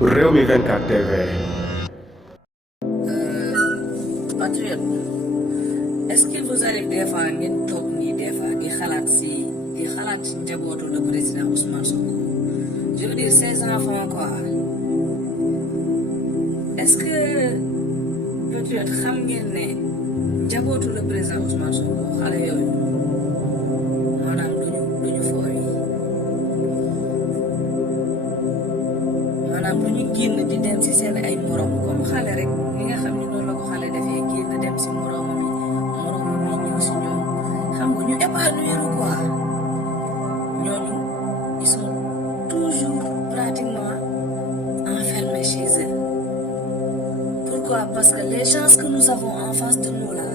Rewmi 24 TV. Patriote, est-ce que vous arrivez des fois ngeen toog nii des fois di xalaat si njabootu le président Ousmane Sonko, je veux dire ses enfants quoi. Est-ce que patriote xam ngeen ne njabootu le président Ousmane Sonko xale yooyu maanaam duñu fooy maanaam duñu génn di dem si seen ay morom comme xale rek li nga xam ni noonu la ko xale defee génn dem si moromam yi ñëw si ñoom xam nga ñu épanouir quoi. ñooñu ils sont toujours pratiquement enfermés chez eux. Pourquoi? Parce que les gens que nous avons en face de nous là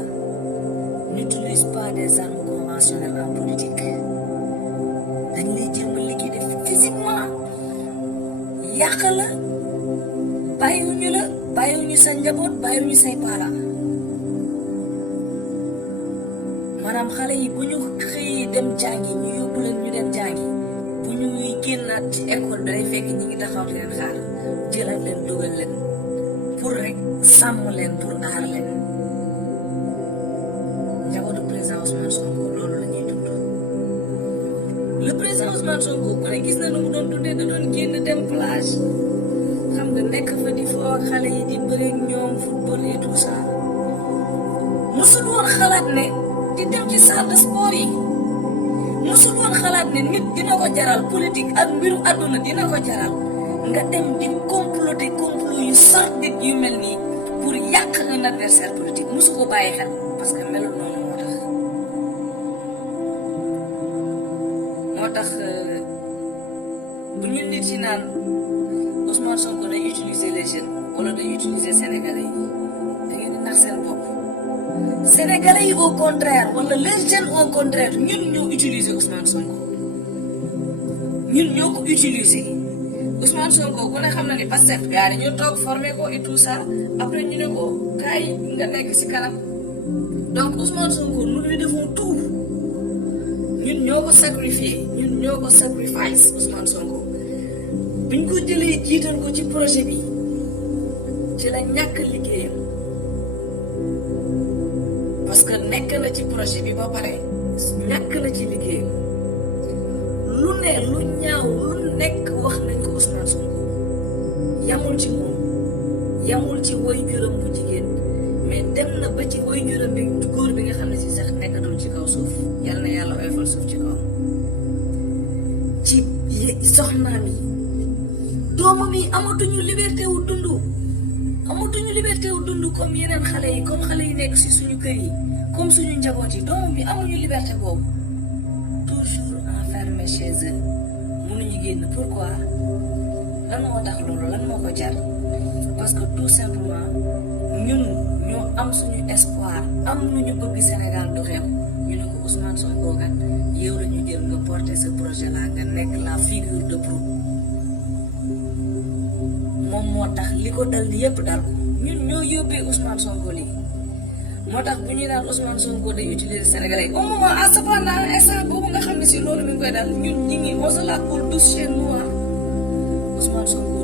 n'utilisent pas des armes conventionnelles en politique. dañ lay jéem a liquider physiquement yàq la bàyyiwuñu sa njaboot bàyyiwuñu say parents. maanaam xale yi bu ñu xëyee dem jàngi ñu yóbbu leen ñu dem jàngi bu ñuy génnaat ci école bi day fekk ñi ngi taxaw di leen xaar jëlaat leen dugal leen pour rek sàmm leen pour aar leen. njabootu président Ousmane Sonko loolu la ñuy dund. le président Ousmane Sonko ku ne gis na nu mu doon dundee da doon génn dem plage xam nga nekk fa di foo ak xale yi di bëri ak ñoom football et tout ça musul woon xalaat ne di dem ci salle de sport yi musul woon xalaat ne nit dina ko jaral politique ak mbiru àdduna dina ko jaral nga dem di comploter complot yu sordide yu mel nii pour yàq un adversaire politique musu ko bàyyi xel parce que melul noonu moo tax bu ñu nit ci naan Ousmane Sonko day utiliser les jeunes wala day utiliser sénégalais yi da ngeen di nax seen bopp. Sénégalais yi au contraire wala les jeunes au contraire ñun ñoo utiliser Ousmane Sonko ñun ñoo ko utiliser Ousmane Sonko ku ne xam na ni Pastef gars yi ñu toog formé ko et tout ça après ñu ne ko kaay nga nekk ci kanam donc Ousmane Sonko nous lui devons tout ñun ñoo ko sacrifié ñun ñoo ko sacrifice Ousmane Sonko biñ ko jëlee jiital ko ci projet bi ci la ñàkk liggéeyam. parce que nekk na ci projet bi ba pare ñàkk na ci liggéeyam lu ne lu ñaaw lu nekk wax nañ ko Ousmane Sonko yamul ci moom yamul ci waajuram bu jigéen mais dem na ba ci waajuram bi góor bi nga xam ne si sax nekkatul ci kaw suuf yal na yàlla oyofal suuf ci kaw ci soxnaam yi doomam yi amatuñu liberté wu dund comme yeneen xale yi comme xale yi nekk ci suñu kër yi comme suñu njaboot yi doomam yi amuñu liberté boobu toujours enfermé chez eux mënuñu génn. Pourquoi? lan moo tax loolu lan moo ko jar parce que tout simplement ñun ñoo am suñu espoir am lu ñu bëgg Sénégal du xew ñu ne ko Ousmane Sonko kat yow la ñu jël nga porter ce projet là nga nekk la figure de proue moom moo tax li ko dal yépp dal ko ñun ñoo yóbbee Ousmane Sonko lii moo tax bu ñuy naan Ousmane Sonko day utiliser Sénégalais au moment à cependant instant boobu nga xam ne si loolu mi ngi koy dal ñun ñi ngi on se la coule douce chez nous Ousmane Sonko